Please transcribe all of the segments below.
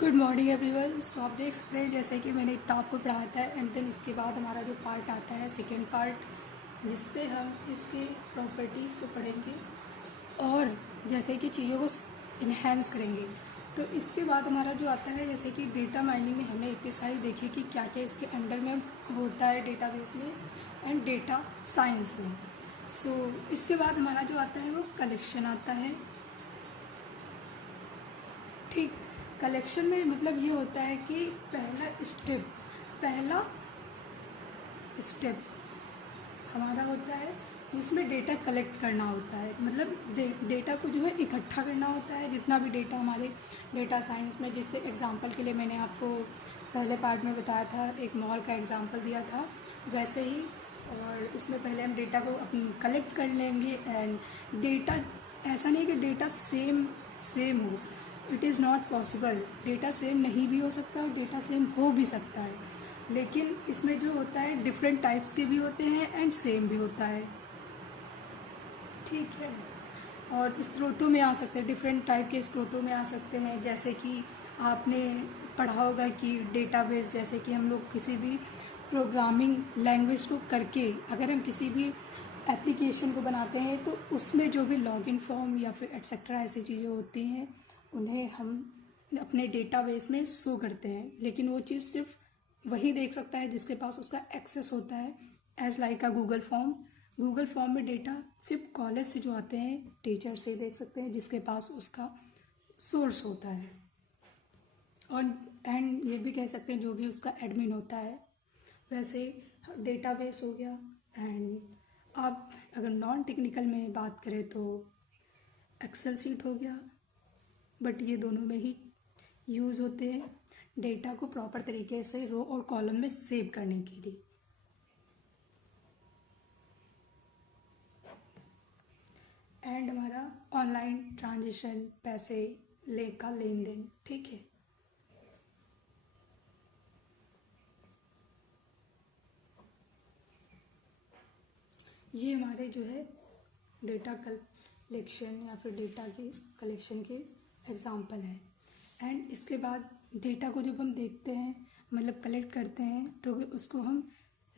Good morning everyone. सो आप देख सकते हैं जैसे कि मैंने इतना आपको पढ़ाया था एंड देन इसके बाद हमारा जो पार्ट आता है सेकेंड पार्ट, जिसपे हम इसके प्रॉपर्टीज़ को पढ़ेंगे और जैसे कि चीज़ों को इन्हेंस करेंगे। तो इसके बाद हमारा जो आता है जैसे कि डेटा माइनिंग में हमने इतनी सारी देखी कि क्या क्या इसके अंडर में होता है डेटाबेस में एंड डेटा साइंस में। सो इसके बाद हमारा जो आता है वो कलेक्शन आता है। ठीक, कलेक्शन में मतलब ये होता है कि पहला स्टेप हमारा होता है जिसमें डेटा कलेक्ट करना होता है, मतलब डेटा को जो है इकट्ठा करना होता है, जितना भी डेटा हमारे डेटा साइंस में, जिससे एग्जांपल के लिए मैंने आपको पहले पार्ट में बताया था, एक मॉल का एग्जांपल दिया था, वैसे ही। और इसमें पहले हम डेटा को अपन कलेक्ट कर लेंगे एंड डेटा, ऐसा नहीं कि डेटा सेम सेम हो, it is not possible. Data same नहीं भी हो सकता और डेटा सेम हो भी सकता है, लेकिन इसमें जो होता है डिफरेंट टाइप्स के भी होते हैं एंड सेम भी होता है। ठीक है, और स्रोतों में आ सकते हैं, डिफरेंट टाइप के स्रोतों में आ सकते हैं। जैसे कि आपने पढ़ा होगा कि डेटाबेस, जैसे कि हम लोग किसी भी प्रोग्रामिंग लैंग्वेज को करके अगर हम किसी भी एप्लीकेशन को बनाते हैं तो उसमें जो भी लॉगिन फॉर्म या फिर एटसेट्रा ऐसी चीज़ें होती हैं उन्हें हम अपने डेटाबेस में शो करते हैं, लेकिन वो चीज़ सिर्फ वही देख सकता है जिसके पास उसका एक्सेस होता है। As like a Google form में डेटा सिर्फ कॉलेज से जो आते हैं टीचर से देख सकते हैं जिसके पास उसका सोर्स होता है। और एंड ये भी कह सकते हैं जो भी उसका एडमिन होता है। वैसे डेटाबेस हो गया। एंड आप अगर नॉन टेक्निकल में बात करें तो एक्सेल सीट हो गया, बट ये दोनों में ही यूज़ होते हैं डेटा को प्रॉपर तरीके से रो और कॉलम में सेव करने के लिए। एंड हमारा ऑनलाइन ट्रांजेक्शन, पैसे का लेन देन। ठीक है, ये हमारे जो है डेटा कलेक्शन या फिर डेटा के कलेक्शन के एग्जाम्पल है। एंड इसके बाद डेटा को जब हम देखते हैं, मतलब कलेक्ट करते हैं, तो उसको हम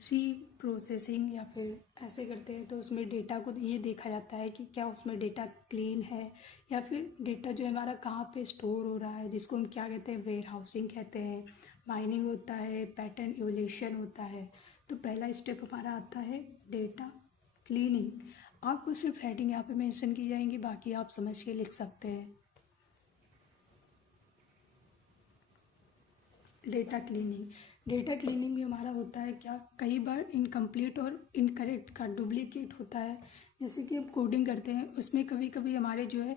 रीप्रोसेसिंग या फिर ऐसे करते हैं, तो उसमें डेटा को ये देखा जाता है कि क्या उसमें डेटा क्लीन है या फिर डेटा जो है हमारा कहाँ पे स्टोर हो रहा है, जिसको हम क्या कहते हैं, वेयर हाउसिंग कहते हैं, माइनिंग होता है, पैटर्न इवोल्यूशन होता है। तो पहला स्टेप हमारा आता है डेटा क्लीनिंग। आपको सिर्फ हेडिंग यहाँ पे मेंशन की जाएंगी, बाकी आप समझ के लिख सकते हैं। डेटा क्लीनिंग भी हमारा होता है क्या, कई बार इनकम्प्लीट और इनकरेक्ट का डुप्लीकेट होता है। जैसे कि हम कोडिंग करते हैं उसमें कभी कभी हमारे जो है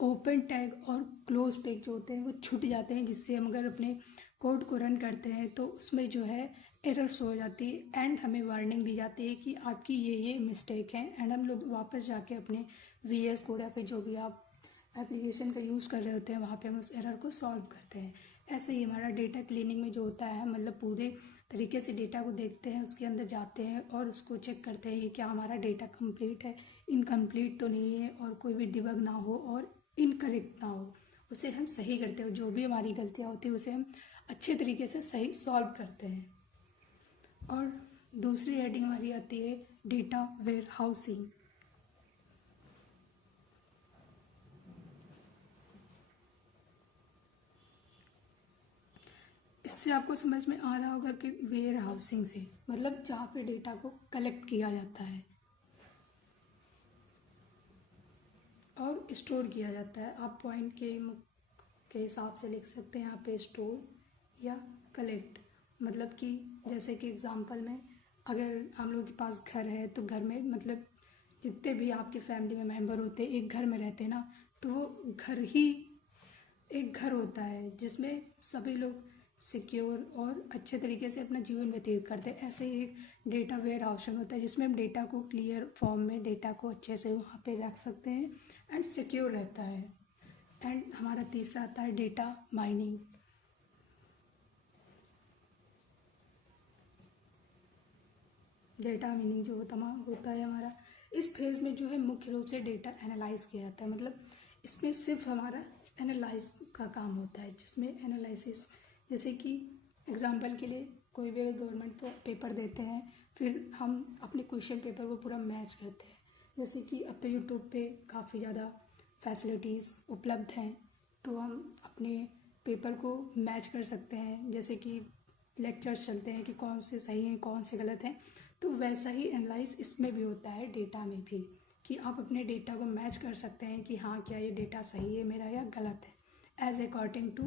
ओपन टैग और क्लोज टैग जो होते हैं वो छूट जाते हैं, जिससे हम अगर अपने कोड को रन करते हैं तो उसमें जो है एरर्स हो जाती है एंड हमें वार्निंग दी जाती है कि आपकी ये मिस्टेक है। एंड हम लोग वापस जाके अपने VS कोड या फिर जो भी आप एप्लीकेशन का यूज़ कर रहे होते हैं वहाँ पे हम उस एरर को सॉल्व करते हैं। ऐसे ही हमारा डेटा क्लीनिंग में जो होता है, मतलब पूरे तरीके से डेटा को देखते हैं, उसके अंदर जाते हैं और उसको चेक करते हैं कि क्या हमारा डेटा कंप्लीट है, इनकम्प्लीट तो नहीं है, और कोई भी डिबग ना हो और इनकरेक्ट ना हो, उसे हम सही करते हैं। जो भी हमारी गलतियाँ होती हैं उसे हम अच्छे तरीके से सही सॉल्व करते हैं। और दूसरी हेडिंग हमारी आती है डेटा वेयर हाउसिंग। इससे आपको समझ में आ रहा होगा कि वेयर हाउसिंग से मतलब जहाँ पे डेटा को कलेक्ट किया जाता है और स्टोर किया जाता है। आप पॉइंट के हिसाब से लिख सकते हैं यहाँ पे स्टोर या कलेक्ट। मतलब कि जैसे कि एग्जांपल में अगर हम लोग के पास घर है तो घर में मतलब जितने भी आपके फैमिली में मेंबर होते हैं एक घर में रहते हैं ना, तो वो घर ही एक घर होता है जिसमें सभी लोग सिक्योर और अच्छे तरीके से अपना जीवन व्यतीत करते हैं। ऐसे ही एक डेटा वेयर हाउसिंग होता है जिसमें हम डेटा को क्लियर फॉर्म में डेटा को अच्छे से वहाँ पे रख सकते हैं एंड सिक्योर रहता है। एंड हमारा तीसरा आता है डेटा माइनिंग। डेटा माइनिंग जो होता है हमारा, इस फेज़ में जो है मुख्य रूप से डेटा एनालाइज किया जाता है। मतलब इसमें सिर्फ हमारा एनालाइज का काम होता है, जिसमें एनालिसिस, जैसे कि एग्जांपल के लिए कोई भी गवर्नमेंट पेपर देते हैं, फिर हम अपने क्वेश्चन पेपर को पूरा मैच करते हैं। जैसे कि अब तो यूट्यूब पे काफ़ी ज़्यादा फैसिलिटीज़ उपलब्ध हैं, तो हम अपने पेपर को मैच कर सकते हैं। जैसे कि लेक्चर्स चलते हैं कि कौन से सही हैं कौन से गलत हैं, तो वैसा ही एनालाइज इसमें भी होता है, डेटा में भी, कि आप अपने डेटा को मैच कर सकते हैं कि हाँ क्या ये डेटा सही है मेरा या गलत है, as according to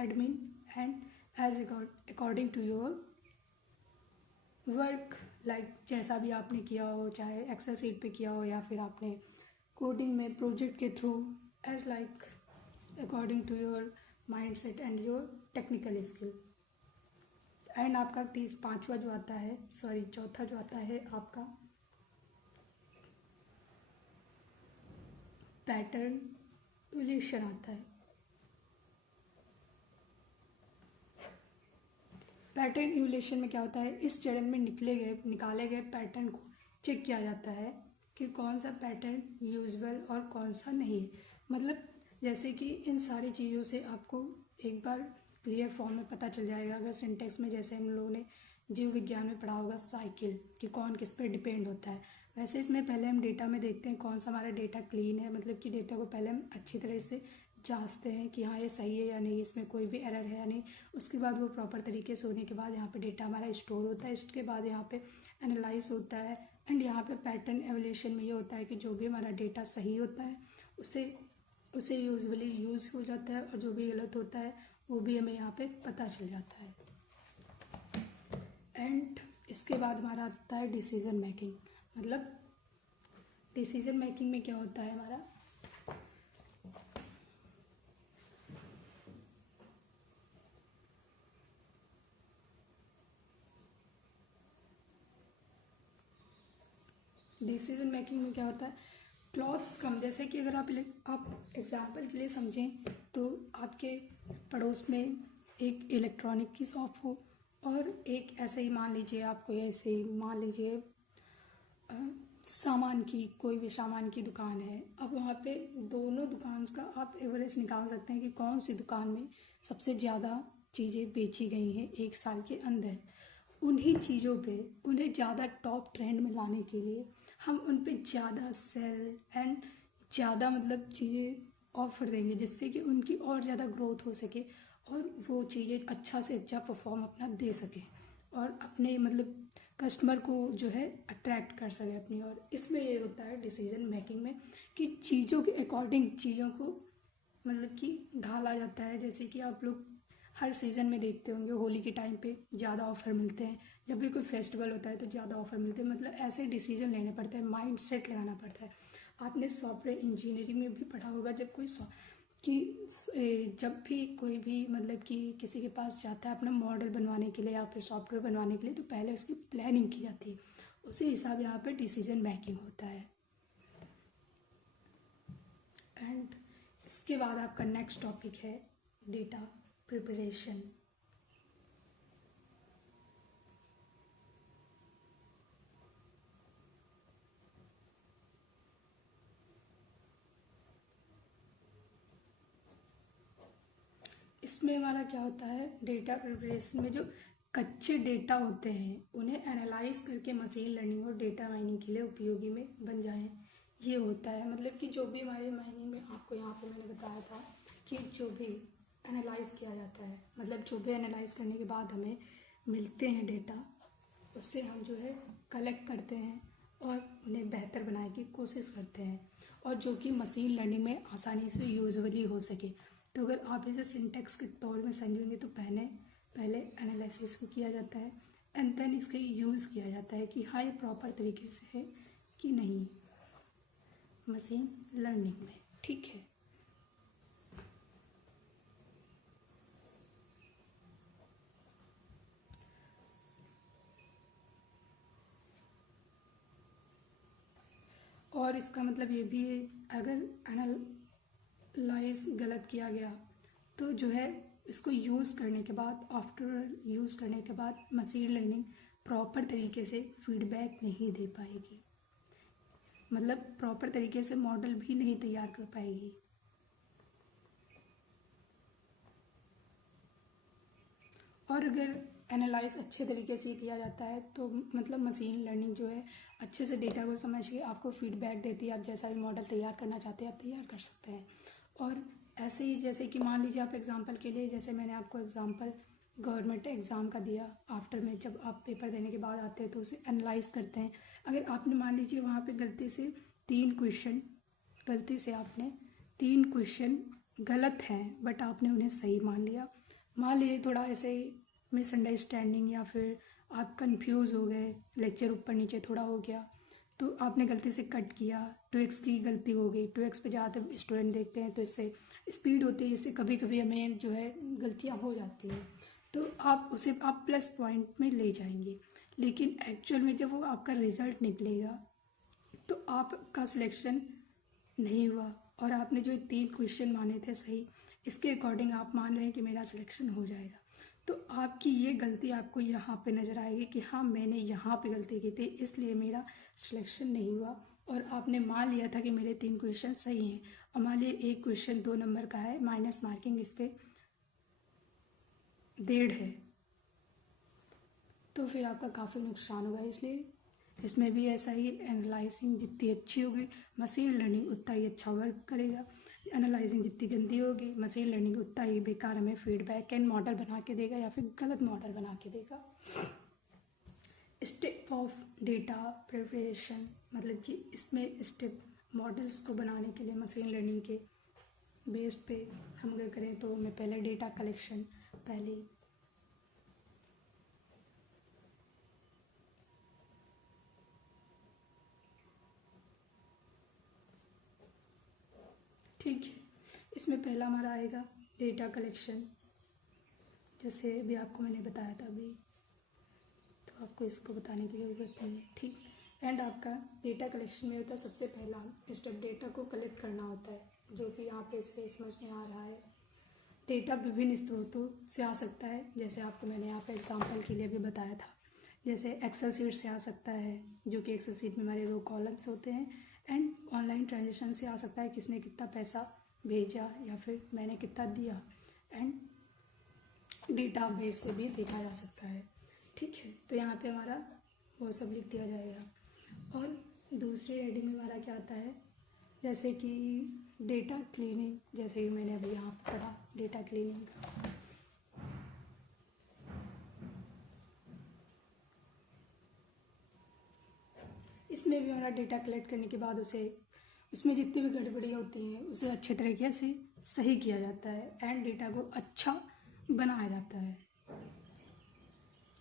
admin and as according to your work, like जैसा भी आपने किया हो, चाहे एक्सेल शीट पे किया हो या फिर आपने कोडिंग में प्रोजेक्ट के थ्रू, as like according to your mindset and your technical skill. And आपका पांचवा जो आता है, चौथा जो आता है आपका पैटर्न इवैल्यूएशन आता है। पैटर्न इवैल्यूएशन में क्या होता है, इस चरण में निकाले गए पैटर्न को चेक किया जाता है कि कौन सा पैटर्न यूजुअल और कौन सा नहीं है। मतलब जैसे कि इन सारी चीज़ों से आपको एक बार क्लियर फॉर्म में पता चल जाएगा। अगर सिंटेक्स में जैसे हम लोगों ने जीव विज्ञान में पढ़ा होगा साइकिल, कि कौन किस पे डिपेंड होता है, वैसे इसमें पहले हम डेटा में देखते हैं कौन सा हमारा डेटा क्लीन है, मतलब कि डेटा को पहले हम अच्छी तरह से जांचते हैं कि हाँ ये सही है या नहीं, इसमें कोई भी एरर है या नहीं। उसके बाद वो प्रॉपर तरीके से होने के बाद यहाँ पे डेटा हमारा स्टोर होता है। इसके बाद यहाँ पे एनालाइज होता है। एंड यहाँ पे पैटर्न एवोल्यूशन में ये होता है कि जो भी हमारा डेटा सही होता है उसे यूजुअली यूज़ हो जाता है, और जो भी गलत होता है वो भी हमें यहाँ पे पता चल जाता है। एंड इसके बाद हमारा आता है डिसीजन मेकिंग। मतलब डिसीजन मेकिंग में क्या होता है हमारा, डिसीजन मेकिंग में क्या होता है, क्लॉथ्स कम, जैसे कि अगर आप एग्जांपल के लिए समझें तो आपके पड़ोस में एक इलेक्ट्रॉनिक की शॉप हो, और एक ऐसे ही मान लीजिए सामान की, कोई भी सामान की दुकान है। अब वहाँ पे दोनों दुकान का आप एवरेज निकाल सकते हैं कि कौन सी दुकान में सबसे ज़्यादा चीज़ें बेची गई हैं एक साल के अंदर। उन्हीं चीज़ों पे उन्हें ज़्यादा टॉप ट्रेंड में लाने के लिए हम उन पे ज़्यादा सेल एंड ज़्यादा मतलब चीज़ें ऑफर देंगे, जिससे कि उनकी और ज़्यादा ग्रोथ हो सके और वो चीज़ें अच्छा से अच्छा परफॉर्म अपना दे सके, और अपने मतलब कस्टमर को जो है अट्रैक्ट कर सके अपनी ओर। इसमें ये होता है डिसीजन मेकिंग में कि चीज़ों के अकॉर्डिंग चीज़ों को मतलब कि ढाला जाता है। जैसे कि आप लोग हर सीज़न में देखते होंगे, होली के टाइम पे ज़्यादा ऑफ़र मिलते हैं, जब भी कोई फेस्टिवल होता है तो ज़्यादा ऑफ़र मिलते हैं। मतलब ऐसे डिसीजन लेने पड़ते हैं, माइंड सेट लगाना पड़ता है। आपने सॉफ्टवेयर इंजीनियरिंग में भी पढ़ा होगा, जब भी कोई भी मतलब कि किसी के पास जाता है अपना मॉडल बनवाने के लिए या फिर सॉफ्टवेयर बनवाने के लिए, तो पहले उसकी प्लानिंग की जाती है। उसी हिसाब यहाँ पे डिसीजन मेकिंग होता है। एंड इसके बाद आपका नेक्स्ट टॉपिक है डेटा प्रिपरेशन। इसमें हमारा क्या होता है, डेटा प्रिपरेशन में जो कच्चे डेटा होते हैं उन्हें एनालाइज करके मशीन लर्निंग और डेटा माइनिंग के लिए उपयोगी में बन जाएं, ये होता है। मतलब कि जो भी हमारे माइनिंग में आपको यहाँ पे मैंने बताया था कि जो भी एनालाइज किया जाता है, मतलब जो भी एनालाइज करने के बाद हमें मिलते हैं डेटा, उससे हम जो है कलेक्ट करते हैं और उन्हें बेहतर बनाने की कोशिश करते हैं, और जो कि मशीन लर्निंग में आसानी से यूजुअली हो सके। तो अगर आप इसे सिंटेक्स के तौर में समझेंगे तो पहले एनालिसिस को किया जाता है एंड देन इसका यूज़ किया जाता है कि हाँ ये प्रॉपर तरीके से है कि नहीं मशीन लर्निंग में, ठीक है। और इसका मतलब ये भी है, अगर एनालाइज गलत किया गया तो जो है इसको यूज़ करने के बाद, आफ्टर यूज़ करने के बाद मशीन लर्निंग प्रॉपर तरीके से फीडबैक नहीं दे पाएगी, मतलब प्रॉपर तरीके से मॉडल भी नहीं तैयार कर पाएगी। और अगर एनालाइज अच्छे तरीके से किया जाता है तो मतलब मशीन लर्निंग जो है अच्छे से डेटा को समझ के आपको फीडबैक देती है। आप जैसा भी मॉडल तैयार करना चाहते हैं आप तैयार कर सकते हैं। और ऐसे ही जैसे कि मान लीजिए आप एग्जांपल के लिए, जैसे मैंने आपको एग्जांपल गवर्नमेंट एग्ज़ाम का दिया, आफ्टर में जब आप पेपर देने के बाद आते हैं तो उसे एनालाइज करते हैं। अगर आपने मान लीजिए वहाँ पे गलती से 3 क्वेश्चन गलत हैं बट आपने उन्हें सही मान लिया, मान लीजिए थोड़ा ऐसे मिसअंडरस्टैंडिंग या फिर आप कंफ्यूज हो गए, लेक्चर ऊपर नीचे थोड़ा हो गया तो आपने गलती से कट किया, 2x की गलती हो गई। 2x पे ज़्यादातर स्टूडेंट देखते हैं तो इससे स्पीड होती है, इससे कभी कभी हमें जो है गलतियाँ हो जाती हैं, तो आप उसे आप प्लस पॉइंट में ले जाएंगे। लेकिन एक्चुअल में जब वो आपका रिज़ल्ट निकलेगा तो आपका सिलेक्शन नहीं हुआ और आपने जो 3 क्वेश्चन माने थे सही, इसके अकॉर्डिंग आप मान रहे हैं कि मेरा सिलेक्शन हो जाएगा, तो आपकी ये गलती आपको यहाँ पे नज़र आएगी कि हाँ मैंने यहाँ पे गलती की थी इसलिए मेरा सिलेक्शन नहीं हुआ। और आपने मान लिया था कि मेरे 3 क्वेश्चन सही हैं और मान लिया एक क्वेश्चन 2 नंबर का है, माइनस मार्किंग इस पर 1.5 है, तो फिर आपका काफ़ी नुकसान होगा। इसलिए इसमें भी ऐसा ही, एनालाइजिंग जितनी अच्छी होगी मशीन लर्निंग उतना ही अच्छा वर्क करेगा। एनालाइजिंग जितनी गंदी होगी मशीन लर्निंग उतना ही बेकार हमें फीडबैक एंड मॉडल बना के देगा या फिर गलत मॉडल बना के देगा। स्टेप ऑफ डेटा प्रिपरेशन, मतलब कि इसमें स्टेप मॉडल्स को बनाने के लिए मशीन लर्निंग के बेस पे हम अगर करें तो मैं पहले डेटा कलेक्शन, पहले ठीक है, इसमें पहला हमारा आएगा डेटा कलेक्शन, जैसे अभी आपको मैंने बताया था अभी, तो आपको इसको बताने की ज़रूरत नहीं है, ठीक। एंड आपका डेटा कलेक्शन में होता है सबसे पहला स्टेप डेटा को कलेक्ट करना होता है, जो कि यहाँ पे इससे समझ में आ रहा है। डेटा विभिन्न स्रोतों से आ सकता है, जैसे आपको मैंने यहाँ पे एग्जांपल के लिए भी बताया था, जैसे एक्सेल सीट से आ सकता है, जो कि एक्सेल सीट में हमारे 2 कॉलम्स होते हैं। एंड ऑनलाइन ट्रांजेक्शन से आ सकता है, किसने कितना पैसा भेजा या फिर मैंने कितना दिया। एंड डेटा बेस से भी देखा जा सकता है, ठीक है। तो यहाँ पे हमारा वो सब लिख दिया जाएगा। और दूसरी हेडिंग में हमारा क्या आता है, जैसे कि डेटा क्लीनिंग, जैसे कि मैंने अभी यहाँ पर पढ़ा डेटा क्लीनिंग। इसमें भी हमारा डेटा कलेक्ट करने के बाद उसे, उसमें जितनी भी गड़बड़ियाँ होती हैं उसे अच्छे तरीके से सही किया जाता है एंड डेटा को अच्छा बनाया जाता है।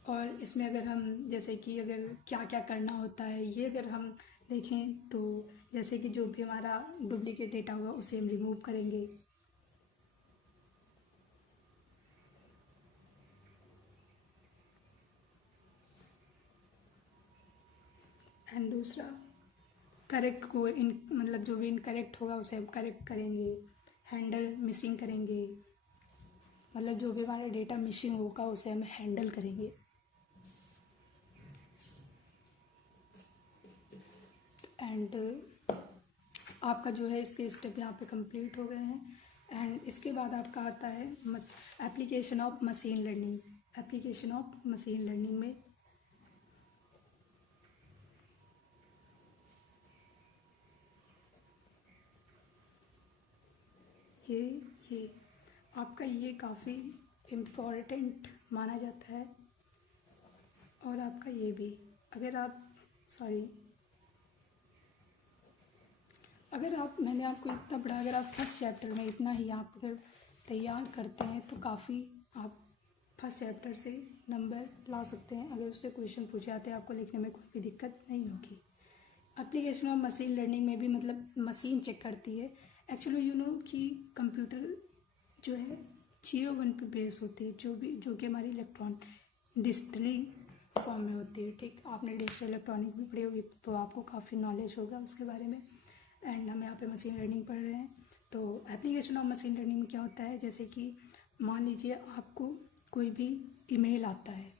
और इसमें अगर हम जैसे कि अगर क्या क्या करना होता है ये अगर हम देखें तो, जैसे कि जो भी हमारा डुप्लीकेट डेटा होगा उसे हम रिमूव करेंगे। एंड दूसरा करेक्ट को मतलब जो भी इनकरेक्ट होगा उसे हम करेक्ट करेंगे। हैंडल मिसिंग करेंगे, मतलब जो भी हमारा डेटा मिसिंग होगा उसे हम हैंडल करेंगे। एंड आपका जो है इसके स्टेप यहाँ पे कंप्लीट हो गए हैं। एंड इसके बाद आपका आता है application of machine learning. Application of machine learning में ये आपका ये काफ़ी इम्पॉर्टेंट माना जाता है। और आपका ये भी, अगर आप मैंने आपको इतना पढ़ा, अगर आप फर्स्ट चैप्टर में इतना ही आप अगर तैयार करते हैं तो काफ़ी आप फर्स्ट चैप्टर से नंबर ला सकते हैं। अगर उससे क्वेश्चन पूछे जाते हैं आपको लिखने में कोई भी दिक्कत नहीं होगी। एप्लीकेशन ऑफ मशीन लर्निंग में भी मतलब मशीन चेक करती है। एक्चुअली कि कंप्यूटर जो है 0-1 पे बेस होती है, जो कि हमारी इलेक्ट्रॉन डिजिटली फॉर्म में होती है, ठीक। आपने डिजिटल इलेक्ट्रॉनिक भी पढ़ी होगी तो आपको काफ़ी नॉलेज होगा उसके बारे में। एंड हम यहाँ पे मशीन लर्निंग पढ़ रहे हैं। तो एप्लीकेशन ऑफ मशीन लर्निंग में क्या होता है, जैसे कि मान लीजिए आपको कोई भी ईमेल आता है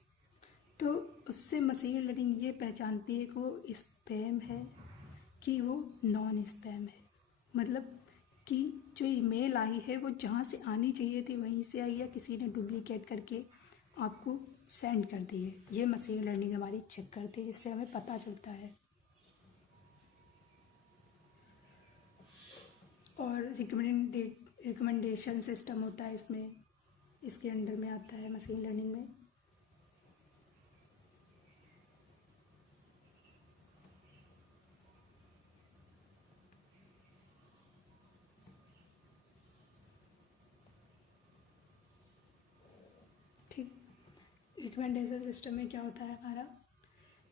तो उससे मशीन लर्निंग ये पहचानती है कि वो स्पैम है कि वो नॉन स्पैम है। मतलब कि जो ईमेल आई है वो जहाँ से आनी चाहिए थी वहीं से आई या किसी ने डुप्लीकेट करके आपको सेंड कर दी है। ये मशीन लर्निंग हमारी चेक करती है, जिससे हमें पता चलता है। और रिकमेंडेशन सिस्टम होता है इसमें, इसके अंडर में आता है मशीन लर्निंग में। ठीक, रिकमेंडेशन सिस्टम में क्या होता है हमारा,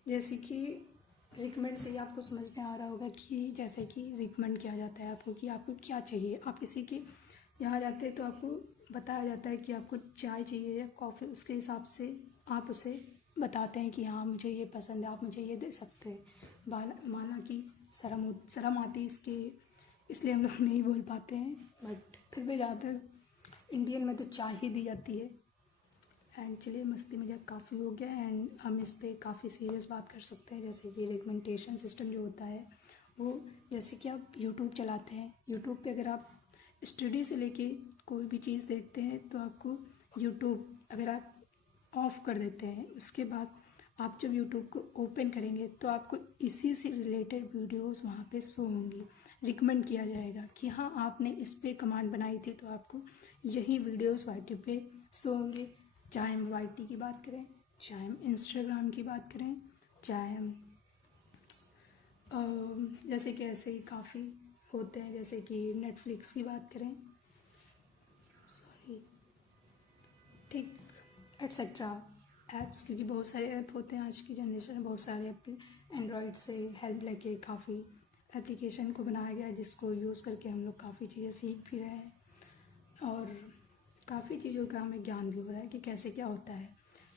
जैसे कि रिकमेंड से ही आपको समझ में आ रहा होगा कि जैसे कि रिकमेंड किया जाता है आपको कि आपको क्या चाहिए। आप किसी के यहाँ जाते हैं तो आपको बताया जाता है कि आपको चाय चाहिए या कॉफ़ी, उसके हिसाब से आप उसे बताते हैं कि हाँ मुझे ये पसंद है, आप मुझे ये दे सकते हैं। माना कि शर्म आती है इसके, इसलिए हम लोग नहीं बोल पाते हैं, बट फिर भी ज़्यादातर इंडियन में तो चाय ही दी जाती है। एंड चलिए, मस्ती मजाक काफ़ी हो गया एंड हम इस पे काफ़ी सीरियस बात कर सकते हैं। जैसे कि रिकमेंडेशन सिस्टम जो होता है वो, जैसे कि आप यूट्यूब चलाते हैं, यूट्यूब पे अगर आप स्टडी से लेके कोई भी चीज़ देखते हैं तो आपको यूट्यूब अगर आप ऑफ़ कर देते हैं, उसके बाद आप जब यूट्यूब को ओपन करेंगे तो आपको इसी से रिलेटेड वीडियोस वहाँ पे शो होंगी। रिकमेंड किया जाएगा कि हाँ आपने इस पे कमांड बनाई थी तो आपको यही वीडियोस यूट्यूब पे शो होंगे। चाहे हम वाईटी की बात करें, चाहे हम इंस्टाग्राम की बात करें, चाहे हम जैसे कि ऐसे ही काफ़ी होते हैं, जैसे कि नेटफ्लिक्स की बात करें, सॉरी, ठीक, एट्सेट्रा ऐप्स, क्योंकि बहुत सारे ऐप होते हैं आज की जनरेशन में। बहुत सारे ऐप एंड्रॉयड से हेल्प लेके काफ़ी एप्लीकेशन को बनाया गया है, जिसको यूज़ करके हम लोग काफ़ी चीज़ें सीख भी रहे हैं और काफ़ी चीज़ों का हमें ज्ञान भी हो रहा है कि कैसे क्या होता है।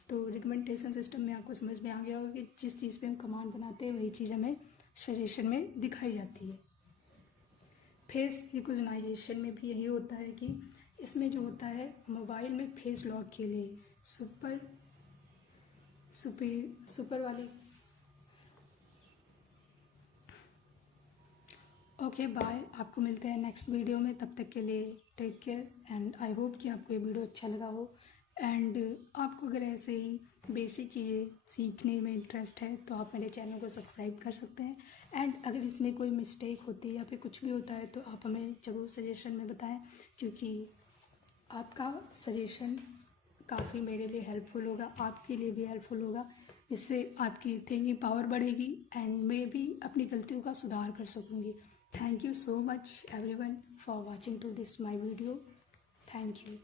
तो रिकमेंडेशन सिस्टम में आपको समझ में आ गया होगा कि जिस चीज़ पे हम कमांड बनाते हैं वही चीज़ हमें सजेशन में दिखाई जाती है। फेस रिकॉग्नाइजेशन में भी यही होता है कि इसमें जो होता है मोबाइल में फेस लॉक के लिए सुपर वाली। ओके बाय, आपको मिलते हैं नेक्स्ट वीडियो में। तब तक के लिए take care and I hope कि आपको ये वीडियो अच्छा लगा हो। एंड आपको अगर ऐसे ही बेसिक चीज़ें सीखने में इंटरेस्ट है तो आप मेरे चैनल को सब्सक्राइब कर सकते हैं। एंड अगर इसमें कोई मिस्टेक होती है या फिर कुछ भी होता है तो आप हमें ज़रूर सजेशन में बताएं, क्योंकि आपका सजेशन काफ़ी मेरे लिए हेल्पफुल होगा, आपके लिए भी हेल्पफुल होगा। इससे आपकी थिंकिंग पावर बढ़ेगी एंड मैं भी अपनी गलतियों का सुधार कर सकूँगी। Thank you so much everyone for watching to this my video. Thank you.